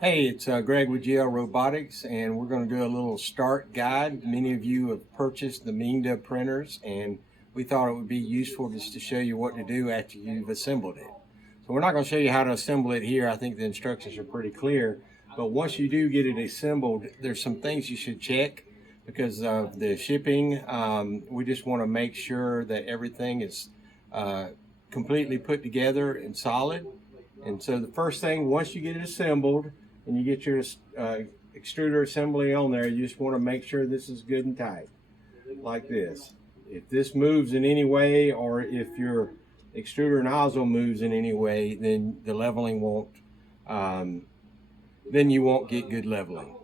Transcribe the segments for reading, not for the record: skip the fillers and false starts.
Hey, it's Greg with GL Robotics, and we're going to do a little start guide. Many of you have purchased the Mingda printers, and we thought it would be useful just to show you what to do after you've assembled it. So we're not going to show you how to assemble it here. I think the instructions are pretty clear. But once you do get it assembled, there's some things you should check because of the shipping. We just want to make sure that everything is completely put together and solid. And so the first thing, once you get it assembled, and you get your extruder assembly on there, you just want to make sure this is good and tight, like this. If this moves in any way, or if your extruder nozzle moves in any way, then the leveling won't, then you won't get good leveling,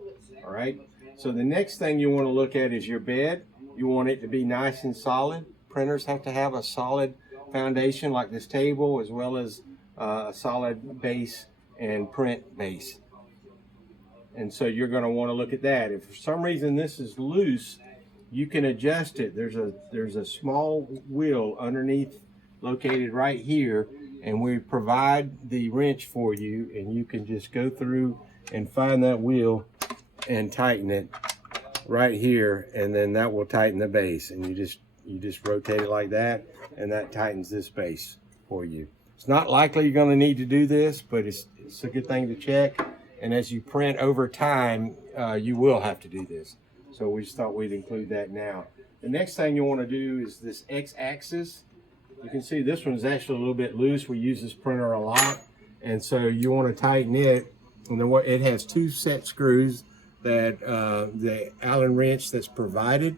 all right? So the next thing you want to look at is your bed. You want it to be nice and solid. Printers have to have a solid foundation like this table, as well as a solid base and print base. And so you're going to want to look at that. If for some reason this is loose, you can adjust it. There's a small wheel underneath, located right here, and we provide the wrench for you, and you can just go through and find that wheel and tighten it right here, and then that will tighten the base. And you just rotate it like that, and that tightens this base for you. It's not likely you're going to need to do this, but it's a good thing to check. And as you print over time, you will have to do this. So we just thought we'd include that now. The next thing you want to do is this X-axis. You can see this one is actually a little bit loose. We use this printer a lot. And so you want to tighten it. And then it has two set screws that the Allen wrench that's provided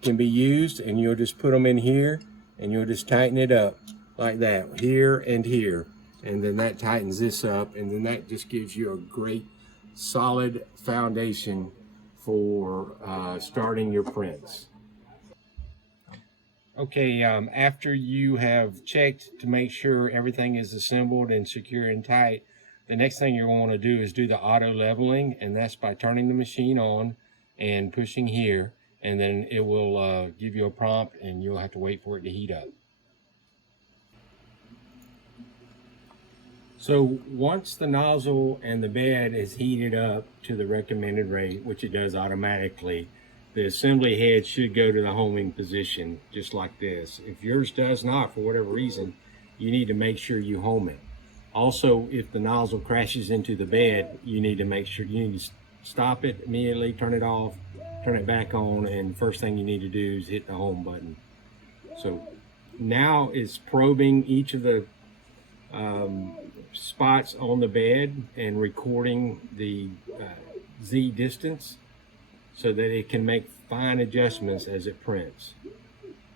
can be used. And you'll just put them in here, and you'll just tighten it up like that, here and here. And then that tightens this up, and then that just gives you a great solid foundation for starting your prints. Okay, after you have checked to make sure everything is assembled and secure and tight, the next thing you're going to do is do the auto leveling, and that's by turning the machine on and pushing here, and then it will give you a prompt, and you'll have to wait for it to heat up. So once the nozzle and the bed is heated up to the recommended rate, which it does automatically, the assembly head should go to the homing position, just like this. If yours does not, for whatever reason, you need to make sure you home it. Also, if the nozzle crashes into the bed, you need to make sure you need to stop it immediately, turn it off, turn it back on, and the first thing you need to do is hit the home button. So now it's probing each of the spots on the bed and recording the Z distance so that it can make fine adjustments as it prints.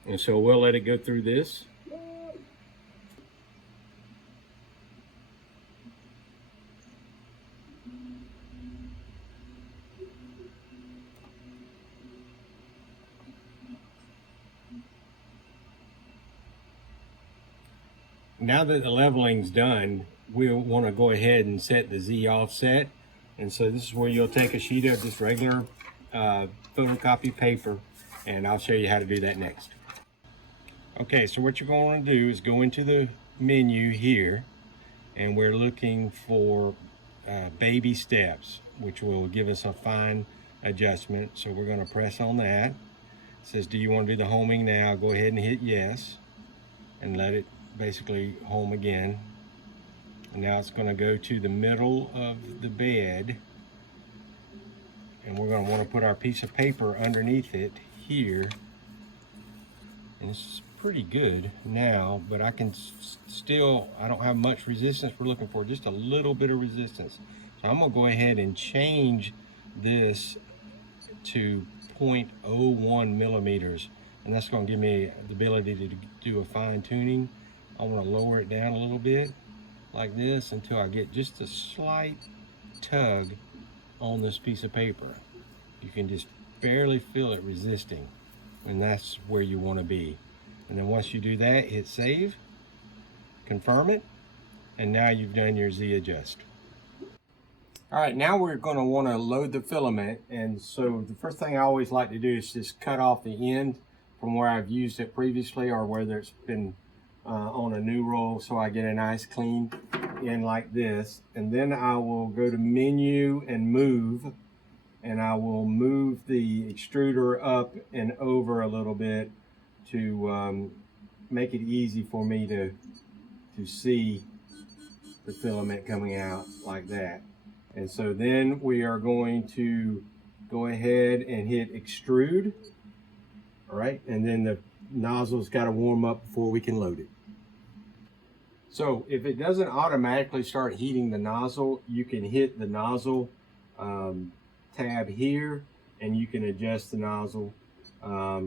And so we'll let it go through this. Now that the leveling's done, we'll want to go ahead and set the Z offset. And so this is where you'll take a sheet of just regular photocopy paper, and I'll show you how to do that next. Okay, so what you're going to do is go into the menu here, and we're looking for baby steps, which will give us a fine adjustment. So we're going to press on that. It says, do you want to do the homing now? Go ahead and hit yes, and let it basically home again. And now it's going to go to the middle of the bed, and we're going to want to put our piece of paper underneath it here. And this is pretty good now, but I can still, I don't have much resistance. We're looking for just a little bit of resistance. So I'm going to go ahead and change this to 0.01 millimeters, and that's going to give me the ability to do a fine tuning. I want to lower it down a little bit like this until I get just a slight tug on this piece of paper. You can just barely feel it resisting, and that's where you want to be. And then once you do that, hit save, confirm it, and now you've done your Z adjust. All right, now we're going to want to load the filament, and so the first thing I always like to do is just cut off the end from where I've used it previously or whether it's been on a new roll, so I get a nice clean in like this, and then I will go to menu and move, and I will move the extruder up and over a little bit to make it easy for me to see the filament coming out like that. And so then we are going to go ahead and hit extrude. All right, and then the nozzle's got to warm up before we can load it. So if it doesn't automatically start heating the nozzle, you can hit the nozzle tab here, and you can adjust the nozzle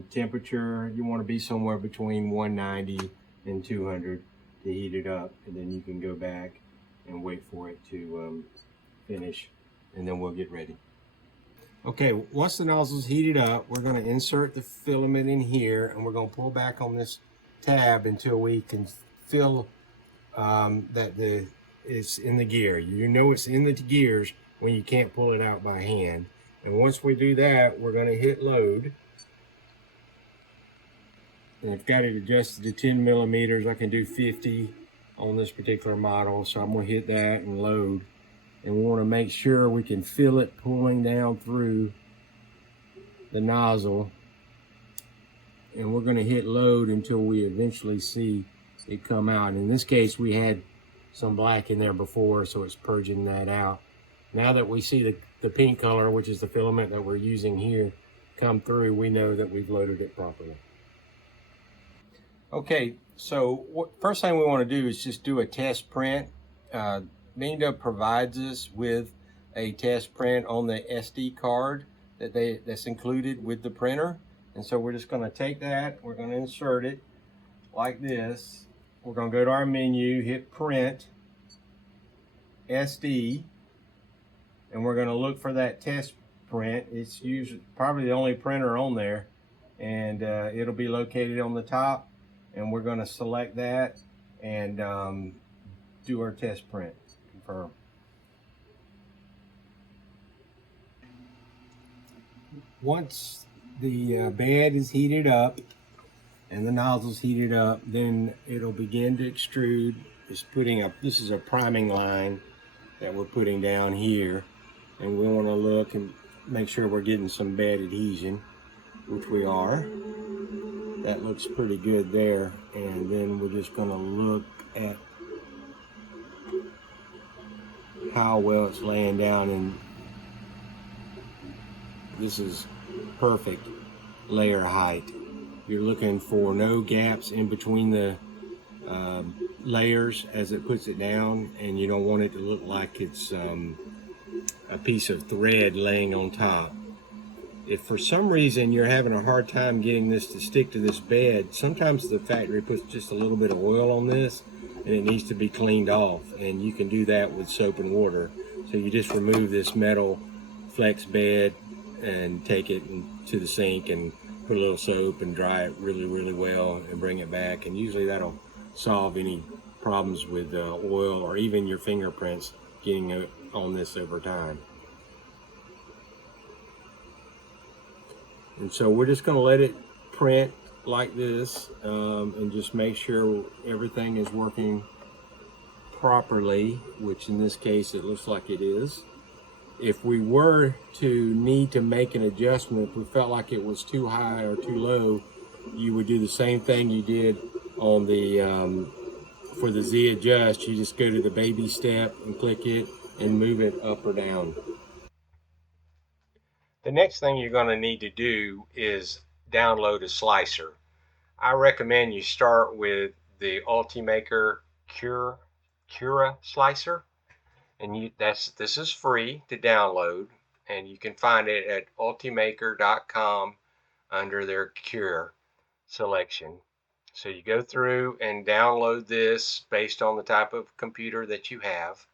temperature. You want to be somewhere between 190 and 200 to heat it up, and then you can go back and wait for it to finish, and then we'll get ready. Okay, once the nozzle's heated up, we're going to insert the filament in here, and we're going to pull back on this tab until we can feel that it's in the gear. You know it's in the gears when you can't pull it out by hand. And once we do that, we're going to hit load. And I've got it adjusted to 10 millimeters. I can do 50 on this particular model, so I'm going to hit that and load. And we want to make sure we can feel it pulling down through the nozzle. And we're going to hit load until we eventually see it come out. In this case, we had some black in there before, so it's purging that out. Now that we see the pink color, which is the filament that we're using here, come through, we know that we've loaded it properly. Okay, so first thing we want to do is just do a test print. Mingda provides us with a test print on the SD card that's included with the printer. And so we're just going to take that, we're going to insert it like this. We're going to go to our menu, hit print, SD, and we're going to look for that test print. It's usually probably the only printer on there, and it'll be located on the top, and we're going to select that and do our test print. Confirm. Once the bed is heated up and the nozzle's heated up, then it'll begin to extrude. This is a priming line that we're putting down here, and we want to look and make sure we're getting some bed adhesion, which we are. That looks pretty good there. And then we're just going to look at how well it's laying down, and this is perfect layer height. You're looking for no gaps in between the layers as it puts it down, and you don't want it to look like it's a piece of thread laying on top. If for some reason you're having a hard time getting this to stick to this bed, sometimes the factory puts just a little bit of oil on this and it needs to be cleaned off, and you can do that with soap and water. So you just remove this metal flex bed and take it to the sink and put a little soap and dry it really, really well and bring it back, and usually that'll solve any problems with oil or even your fingerprints getting on this over time. And so we're just going to let it print like this and just make sure everything is working properly, which in this case it looks like it is. If we were to need to make an adjustment, if we felt like it was too high or too low, you would do the same thing you did on the for the Z adjust. You just go to the baby step and click it and move it up or down. The next thing you're going to need to do is download a slicer. I recommend you start with the Ultimaker Cura slicer, and this is free to download, and you can find it at ultimaker.com under their Cure selection. So you go through and download this based on the type of computer that you have,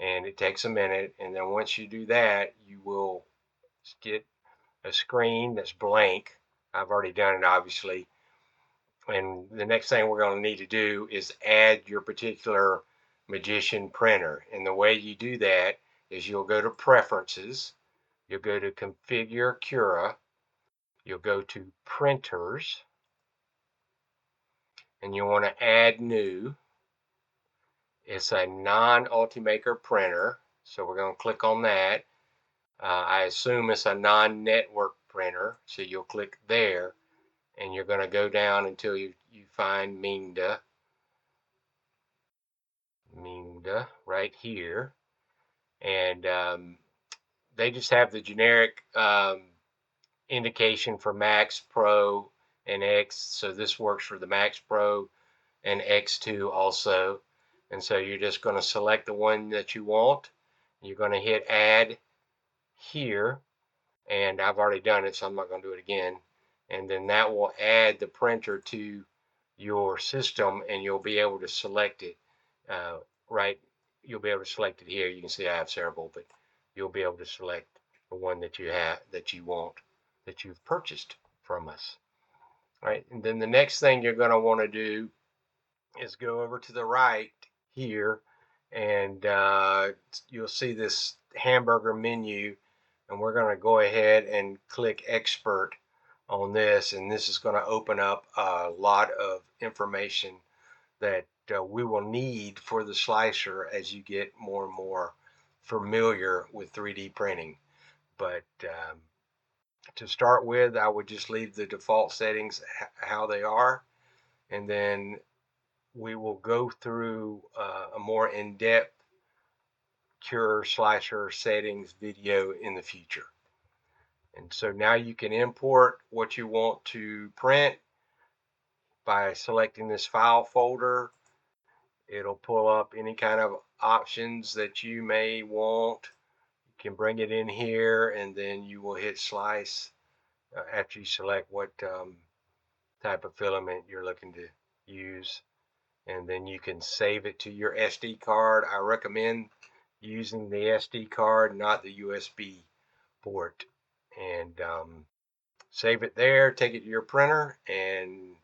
and it takes a minute, and then once you do that, you will get a screen that's blank. I've already done it, obviously. And the next thing we're going to need to do is add your particular Magician printer. And the way you do that is you'll go to Preferences, you'll go to Configure Cura, you'll go to Printers, and you want to add New. It's a non-Ultimaker printer, so we're going to click on that. I assume it's a non-network printer, so you'll click there, and you're going to go down until you find Mingda right here, and they just have the generic indication for Max, Pro, and X. So this works for the Max Pro and X2 also. And so you're just going to select the one that you want. You're going to hit add here, and I've already done it, so I'm not going to do it again. And then that will add the printer to your system, and you'll be able to select it. Right, you'll be able to select it here. You can see I have several, but you'll be able to select the one that you have, that you want, that you've purchased from us. All right, and then the next thing you're going to want to do is go over to the right here, and you'll see this hamburger menu, and we're going to go ahead and click expert on this, and this is going to open up a lot of information that we will need for the slicer as you get more and more familiar with 3D printing. But to start with, I would just leave the default settings how they are, and then we will go through a more in-depth cure slicer settings video in the future. And so now you can import what you want to print by selecting this file folder. It'll pull up any kind of options that you may want. You can bring it in here, and then you will hit slice after you select what type of filament you're looking to use. And then you can save it to your SD card. I recommend using the SD card, not the USB port. And save it there, take it to your printer, and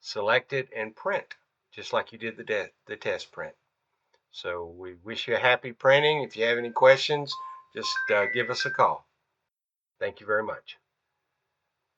select it and print, just like you did the test print. So we wish you a happy printing. If you have any questions, just give us a call. Thank you very much.